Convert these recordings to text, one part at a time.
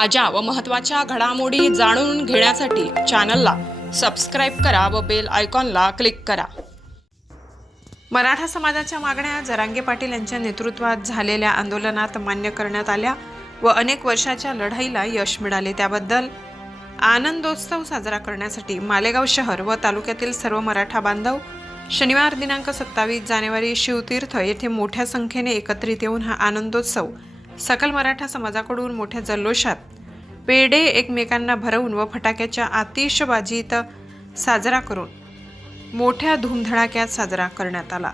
ताज्या व महत्त्वाच्या घडामोडी जाणून घेण्यासाठी चॅनलला सबस्क्राईब करा व बेल आयकॉनला क्लिक करा. मराठा समाजाच्या मागण्या जरांगे पाटील यांच्या नेतृत्वात झालेल्या आंदोलनात मान्य करण्यात आल्या व अनेक वर्षाच्या लढाईला यश मिळाले. त्याबद्दल आनंदोत्सव साजरा करण्यासाठी मालेगाव शहर व तालुक्यातील सर्व मराठा बांधव शनिवार दिनांक सत्तावीस जानेवारी शिवतीर्थ येथे मोठ्या संख्येने एकत्रित येऊन हा आनंदोत्सव सकल मराठा समाजाकडून मोठ्या जल्लोषात पेढे एकमेकांना भरवून व फटाक्याच्या आतिषबाजीत साजरा करून मोठ्या धूमधडाक्यात साजरा करण्यात आला.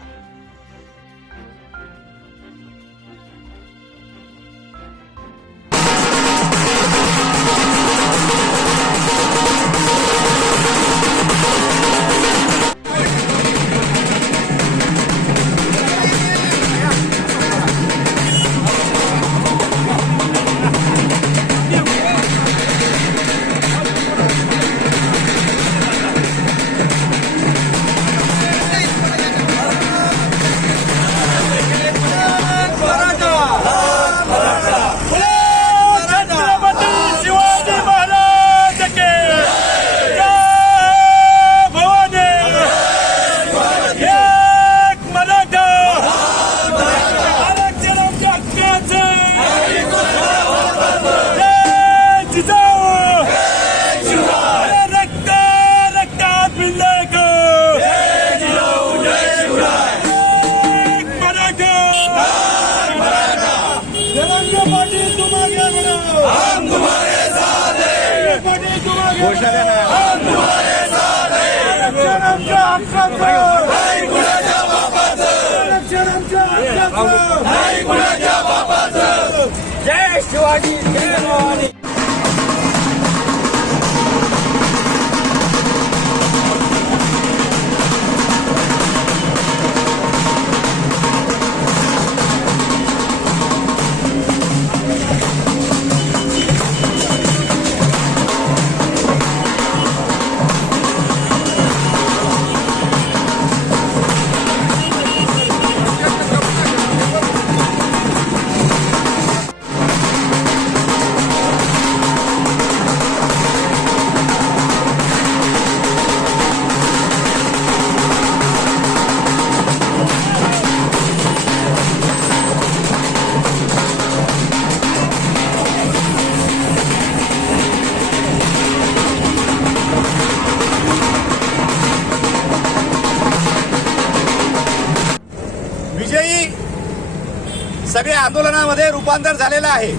सगळे आंदोलनामध्ये रूपांतर झालेलं आहे.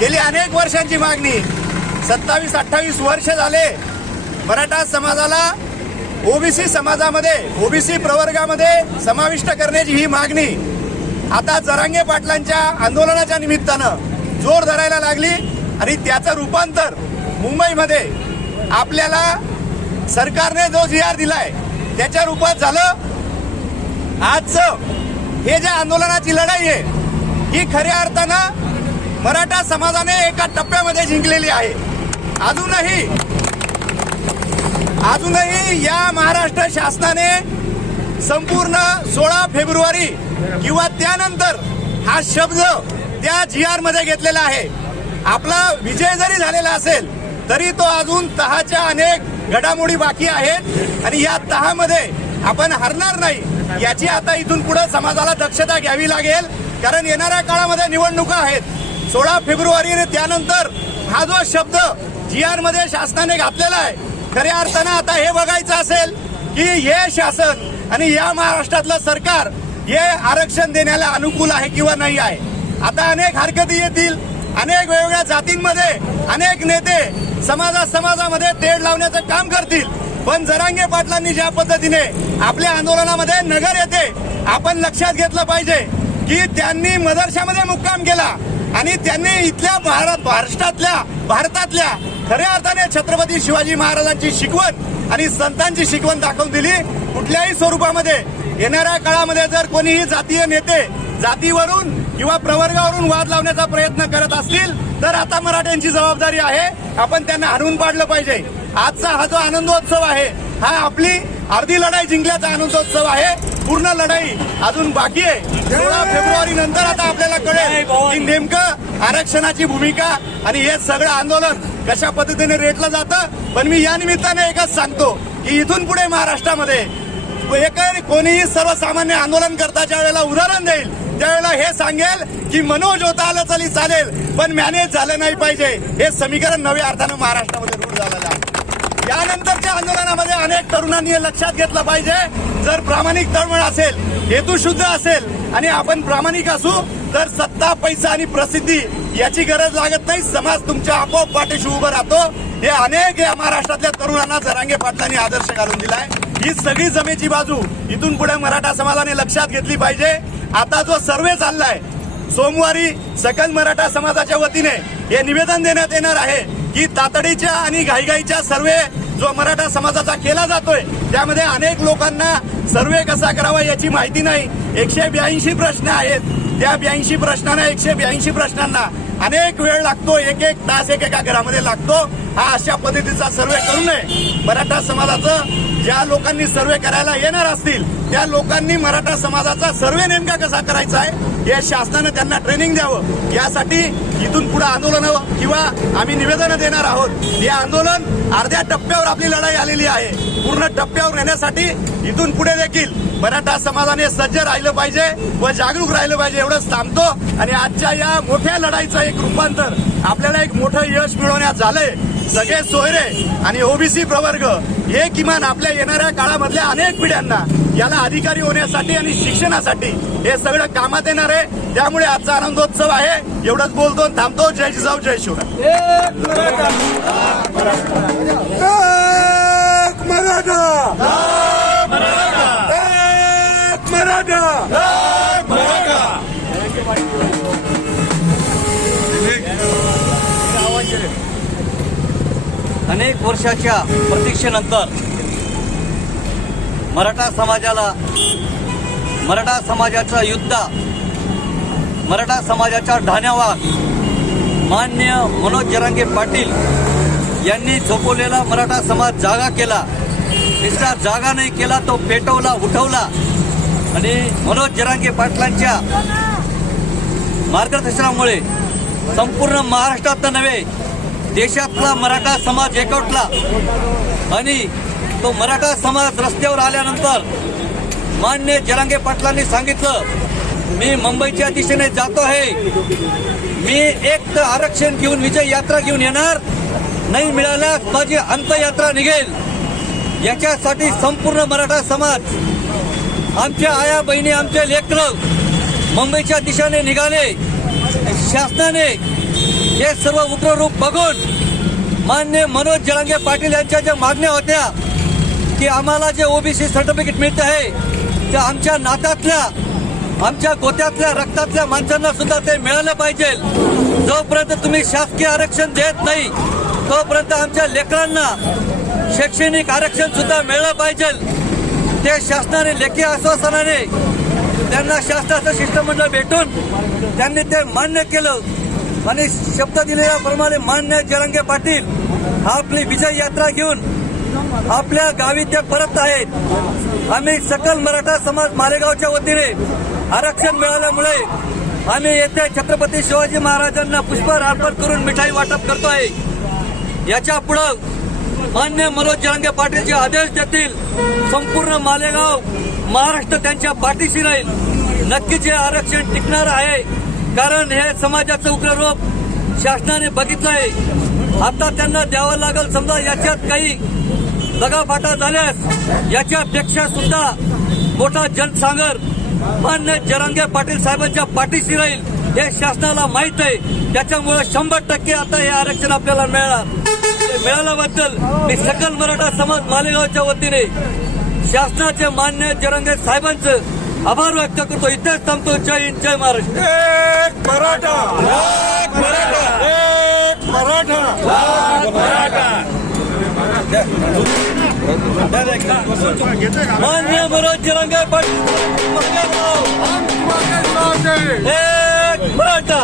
गेली अनेक वर्षांची मागणी. सत्तावीस अठ्ठावीस वर्ष झाले. मराठा समाजाला ओबीसी समाजामध्ये ओबीसी प्रवर्गामध्ये समाविष्ट करण्याची ही मागणी. आता जरांगे पाटलांच्या आंदोलनाच्या निमित्तानं जोर धरायला लागली आणि त्याचं रूपांतर मुंबईमध्ये आपल्याला सरकारने जो जी आर दिलाय त्याच्या रूपात झालं. आजचं हे जे आंदोलनाची लढाई आहे ही खऱ्या अर्थानं मराठा समाजाने एका टप्प्यामध्ये जिंकलेली आहे. अजूनही अजूनही या महाराष्ट्र शासनाने संपूर्ण सोळा फेब्रुवारी किंवा त्यानंतर हा शब्द त्या जी आरमध्ये घेतलेला आहे. आपला विजय जरी झालेला असेल तरी तो अजून तहाच्या अनेक घडामोडी बाकी आहेत आणि या तहामध्ये आपण हरणार नाही. याची आता इथून पुढे समाजाला दक्षता घ्यावी लागेल कारण येणाऱ्या काळामध्ये निवडणुका आहेत. सोळा फेब्रुवारी आणि त्यानंतर हा जो शब्द जी आरमध्ये शासनाने घातलेला आहे खऱ्या अर्थानं आता हे बघायचं असेल की हे शासन आणि या महाराष्ट्रातलं सरकार हे आरक्षण देण्याला अनुकूल आहे किंवा नाही आहे. आता अनेक हरकती येतील अनेक वेगवेगळ्या जातींमध्ये अनेक नेते समाजा समाजामध्ये तेढ लावण्याचं काम करतील. पण जरांगे पाटलांनी ज्या पद्धतीने आपल्या आंदोलनामध्ये नगर येते आपण लक्षात घेतलं पाहिजे की त्यांनी मदरशामध्ये मुक्काम केला आणि त्यांनी इथल्या भारत महाराष्ट्रातल्या भारतातल्या खऱ्या अर्थाने छत्रपती शिवाजी महाराजांची शिकवण आणि संतांची शिकवण दाखवून दिली. कुठल्याही स्वरूपामध्ये येणाऱ्या काळामध्ये जर कोणीही जातीय नेते जातीवरून किंवा प्रवर्गावरून वाद लावण्याचा प्रयत्न करत असतील तर आता मराठ्यांची जबाबदारी आहे आपण त्यांना हरवून पाडलं पाहिजे. आजचा हा जो आनंदोत्सव आहे हा आपली अर्धी लढाई जिंकल्याचा आनंदोत्सव आहे. पूर्ण लढाई अजून बाकी आहे. सोळा फेब्रुवारी नंतर आता आपल्याला कळेल की नेमकं आरक्षणाची भूमिका आणि हे सगळं आंदोलन कशा पद्धतीने रेटलं जातं. पण मी या निमित्ताने एकच सांगतो की इथून पुढे महाराष्ट्रामध्ये एकही कोणीही सर्वसामान्य आंदोलन करताच्या वेळेला उदाहरण देईल त्यावेळेला हे सांगेल की मनोज होता आलं चाली चालेल पण मॅनेज झालं नाही पाहिजे. हे समीकरण नव्या अर्थानं महाराष्ट्रामध्ये रूढ झालेलं आहे. यानंतरच्या आंदोलनामध्ये अनेक तरुणांनी हे लक्षात घेतलं पाहिजे. जर प्रामाणिक तळमळ असेल हेतू शुद्ध असेल आणि आपण प्रामाणिक असू तर सत्ता पैसा आणि प्रसिद्धी याची गरज लागत नाही. समाज तुमच्या आपोआप पाठीशी उभं राहतो. हे अनेक या महाराष्ट्रातल्या तरुणांना जरांगे पाटलांनी आदर्श घालून दिलाय. ही सगळी जमेची बाजू इथून पुढे मराठा समाजाने लक्षात घेतली पाहिजे. आता जो सर्वे चाललाय सोमवारी सकल मराठा समाजाच्या वतीने हे निवेदन देण्यात येणार आहे की तातडीच्या आणि घाईघाईच्या सर्वे जो मराठा समाजाचा केला जातोय त्यामध्ये अनेक लोकांना सर्वे कसा करावा याची माहिती नाही. एकशे ब्याऐंशी प्रश्न आहेत. त्या ब्याऐंशी प्रश्नांना एकशे ब्याऐंशी प्रश्नांना अनेक वेळ लागतो एक एक तास एक एका घरामध्ये लागतो. हा अशा पद्धतीचा सर्वे करू नये. मराठा समाजाचं ज्या लोकांनी सर्वे करायला येणार असतील त्या लोकांनी मराठा समाजाचा सर्वे नेमका कसा करायचा आहे हे शासनानं त्यांना ट्रेनिंग द्यावं. यासाठी इथून पुढे आंदोलन किंवा आम्ही निवेदन देणार आहोत. हे आंदोलन अर्ध्या टप्प्यावर आपली लढाई आलेली आहे. पूर्ण टप्प्यावर नेण्यासाठी इथून पुढे देखील मराठा समाजाने सज्ज राहिलं पाहिजे व जागरूक राहिलं पाहिजे एवढंच थांबतो आणि आजच्या या मोठ्या लढाईचं एक रूपांतर आपल्याला एक मोठं यश मिळवण्यात झालंय. सगळे सोयरे आणि ओबीसी प्रवर्ग हे किमान आपल्या येणाऱ्या काळामधल्या अनेक पिढ्यांना याला अधिकारी होण्यासाठी आणि शिक्षणासाठी हे सगळं कामात येणार आहे. त्यामुळे आजचा आनंदोत्सव आहे. एवढंच बोलतो थांबतो. जय जिजाऊ जय शिवराय. मराठा! एक मराठा! अनेक वर्षाच्या प्रतीक्षेनंतर मराठा समाजाला मराठा समाजाचा युद्ध मराठा समाजाच्या ढाण्यावर मान्य मनोज जरांगे पाटील यांनी झोपवलेला मराठा समाज जागा केला. नुसता जागा नाही केला तो पेटवला उठवला. आणि मनोज जरांगे पाटलांच्या मार्गदर्शनामुळे संपूर्ण महाराष्ट्रात नव्हे देशातला मराठा समाज एकवटला. आणि तो मराठा समाज रस्त्यावर आल्यानंतर मान्य जरांगे पाटलांनी सांगितलं मी मुंबईच्या दिशेने जातो आहे. मी एक तर आरक्षण घेऊन विजय यात्रा घेऊन येणार नाही मिळाल्यास माझी अंतयात्रा निघेल याच्यासाठी संपूर्ण मराठा समाज आमच्या आया बहिणी आमचे लेकर मुंबईच्या दिशेने निघाले. शासनाने हे सर्व उग्ररूप बघून मान्य मनोज जळंगे पाटील यांच्या ज्या मागण्या होत्या की आम्हाला जे ओबीसी सर्टिफिकेट मिळत आहे ते आमच्या नात्यातल्या आमच्या गोत्यातल्या रक्तातल्या माणसांना सुद्धा ते मिळालं पाहिजे. जोपर्यंत तुम्ही शासकीय आरक्षण देत नाही तोपर्यंत आमच्या लेकरांना शैक्षणिक आरक्षण सुद्धा मिळलं पाहिजे. ते शासनाने लेखी आश्वासनाने त्यांना शासनाचं शिष्टमंडळ भेटून त्यांनी ते मान्य केलं. आणि शब्द दिलेल्याप्रमाणे मान्य जरंगे पाटील आपली विजय यात्रा घेऊन आपल्या गावी ते परत आहेत. आम्ही सकल मराठा समाज मालेगावच्या वतीने आरक्षण मिळाल्यामुळे आम्ही येथे छत्रपती शिवाजी महाराजांना पुष्पहार अर्पण करून मिठाई वाटप करतो आहे याच्या पुढं मान्य मनोज जरांगे पाटील जे आदेश देतील. संपूर्ण मालेगाव महाराष्ट्र त्यांच्या पाठीशी राहील. नक्कीच हे आरक्षण टिकणार आहे. कारण हे समाजाचं उग्र रूप शासनाने बघितलंय आता त्यांना द्यावं लागल समजा याच्यात काही दगाफाटा झाल्यास याच्यापेक्षा सुद्धा मोठा जनसागर मान्य जरांगे पाटील साहेबांच्या पाठीशी राहील. हे शासनाला माहीत आहे. त्याच्यामुळे शंभर टक्के आता हे आरक्षण आपल्याला मिळणार. मिळाल्याबद्दल मी सकल मराठा समाज मालेगावच्या वतीने शासनाचे मान्य जरंगे साहेबांचं आभार व्यक्त करतो. इथेच थांबतो. जय हिंद जय महाराष्ट्र. एक मराठा. एक मराठा. एक मराठा. मान्य मनोज जरंगे पाटील. एक एक मराठा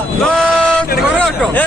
मराठा